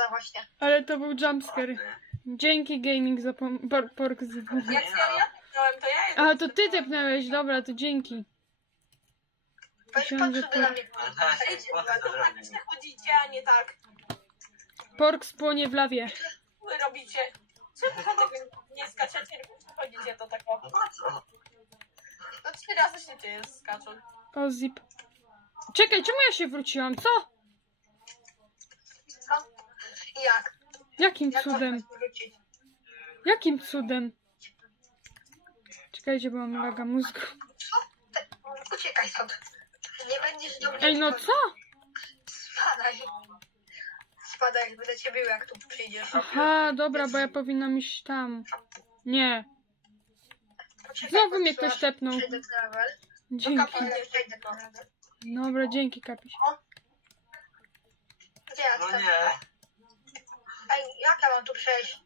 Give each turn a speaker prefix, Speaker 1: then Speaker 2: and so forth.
Speaker 1: Porksa właśnie.
Speaker 2: Ale to był jumpscare. Dzięki gaming za pom- por- pork z...
Speaker 3: Jak ja, ja tepnąłem, to ja
Speaker 2: A to ty tepnęłeś, dobra, to dzięki.
Speaker 1: Weź
Speaker 2: Myślałam, że
Speaker 1: na
Speaker 2: pork-
Speaker 1: mnie.
Speaker 4: Ale teraz się
Speaker 3: Ej, to przechodzicie, a nie tak.
Speaker 2: Pork spłonie w lawie.
Speaker 3: Wy robicie. Czemu wy tego nie skaczecie, tylko przechodzicie to tak o.
Speaker 4: No co?
Speaker 3: No cztery razy się dzieje skaczą.
Speaker 2: O, zip. Czekaj, czemu ja się wróciłam? Co?
Speaker 1: Jak?
Speaker 2: Jakim
Speaker 1: Jak
Speaker 2: cudem?
Speaker 1: wrócić?
Speaker 2: Jakim cudem? Czekajcie, bo mam laga mózgu.
Speaker 1: Te- Uciekaj stąd. Nie będziesz do mnie
Speaker 2: Ej, no co?
Speaker 1: Spadaj. Spadaj, będę cię bił, jak tu przyjdziesz.
Speaker 2: Aha, dobra, bo ja powinnam iść tam. Nie.
Speaker 1: Poczekaj,
Speaker 2: Znowu mnie ktoś tepnął.
Speaker 1: Przejdę na level. Do
Speaker 2: Dzięki.
Speaker 1: przejdę level.
Speaker 2: Dobra, dzięki, kapiś.
Speaker 1: Gdzie ja
Speaker 4: No
Speaker 1: jestem?
Speaker 4: nie.
Speaker 1: Ej, jak